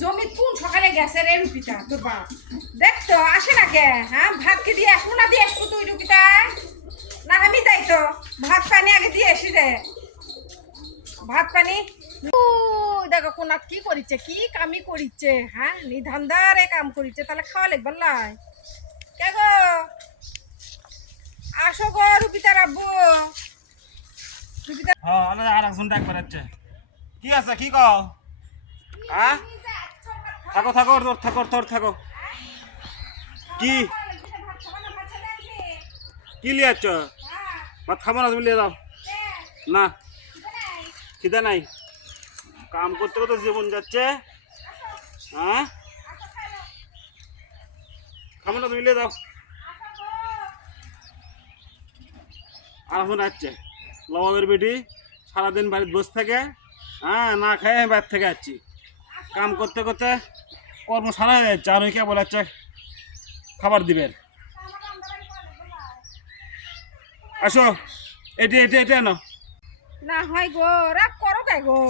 জমি কোন সকালে গেছে রে রুপিতা তোর বাপ দেখতো আসে না কে হ্যাঁ ভাত কি দিয়ে আসবো না দিয়ে আসবো তুই রুপিতা না আমি যাই তো ভাত পানি আগে দিয়ে আসি রে ভাত পানি দেখো কোন কি করিচ্ছে কি কামি করিচ্ছে হ্যাঁ নিধান্দারে কাম করিচ্ছে তাহলে খাওয়া লাগবে লাই কে গো আসো গো রুপিতা রাব্বু রুপিতা হ্যাঁ আলাদা আর একজন ডাক বেড়াচ্ছে কি আছে কি কও হ্যাঁ থাকো থাকো থাকো কি কি লিয়াচ্ছ ভাত খাবো না তুমি লিয়ে দাও না খিদে নাই কাম করতে করতে জীবন যাচ্ছে হ্যাঁ খাবো না তুমি লিয়ে দাও আর এখন আসছে লবণের বেটি সারাদিন বাড়িতে বসে থাকে হ্যাঁ না খেয়ে আমি বাড়ি থেকে আসছি কাম করতে করতে কর্ম সারা হয়ে যাচ্ছে আর কে বলাচ্ছে খাবার দিবেন আসো এটি আনো না হয় গো রাগ করো কে গো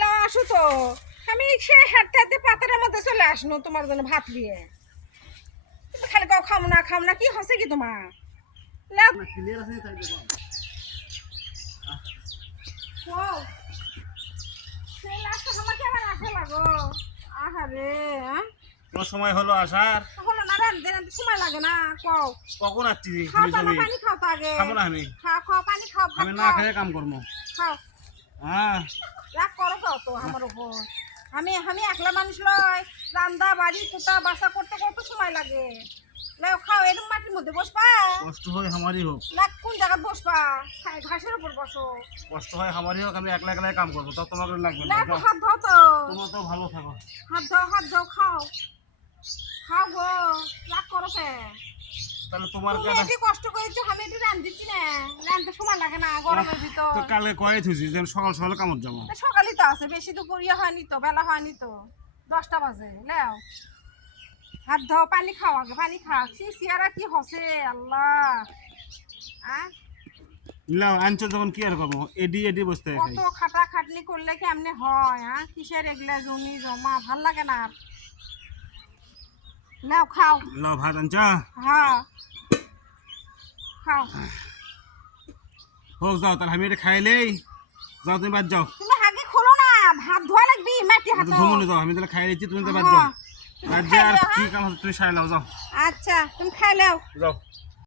লা আসো তো আমি সে হাঁটতে হাঁটতে পাতারের মধ্যে চলে আসনো তোমার জন্য ভাত দিয়ে তুমি খালি কাউ খাম না কি হসে কি তোমার লা ও সে লাস্ট আমাকে আবার আসে লাগো আহারে হ্যাঁ কোনো সময় হলো আসার হলো না রান দেন সময় লাগে না কও কখন আসছি খাও তুমি তো জমি পানি খাও তো আগে খাবো না আমি খাও পানি খাও ভাত আমি না খাও। খেয়ে কাম করবো খাও হ্যাঁ রাগ করো তো আমার উপর আমি একলা মানুষ লয় রান্দা বাড়ি কোটা বাসা করতে কত সময় লাগে লাও খাও এরকম মাটির মধ্যে বসবা কষ্ট হয় আমারই হোক না কোন জায়গায় বসবা ঘাসের উপর বসো কষ্ট হয় আমারই হোক আমি একলা একলাই কাম করবো তো তোমাকে লাগবে না না তো হাত ধো তো তোমরা তো ভালো থাকো হাত ধো খাও গো রাগ করো কে তাহলে তোমার তুমি কাছে এত কষ্ট করেছো আমি একটু রান দিচ্ছি না রানতে সময় লাগে না গরমের ভিতর তো কালকে কয়ে থুছি যে সকাল সকালে কামত যাবো তা সকালই তো আছে বেশি দুপুরিয়া হয়নি তো বেলা হয়নি তো 10টা বাজে লেও হাত ধোও পানি খাও আগে পানি খাও সিয়ারা কি হসে আল্লাহ লাও আনছো যখন কি আর করবো এডি বসতে খাই কত খাটা খাটনি করলে কেমনে হয় কিসের এগুলা জমি জমা ভাল লাগে না আর নাও খাও লাও ভাত আনছো হ্যাঁ খাও হোক যাও তাহলে আমি এটা খাইলেই যাও তুমি বাদ যাও তুমি আগে খোলো না ভাত ধোয়া লাগবি মাটি হাতে ধমনে যাও আমি তাহলে খাই দিচ্ছি তুমি তো বাদ যাও বাদ যা আর কি কাম আছে তুমি সাই লাও যাও আচ্ছা তুমি খাই লাও যাও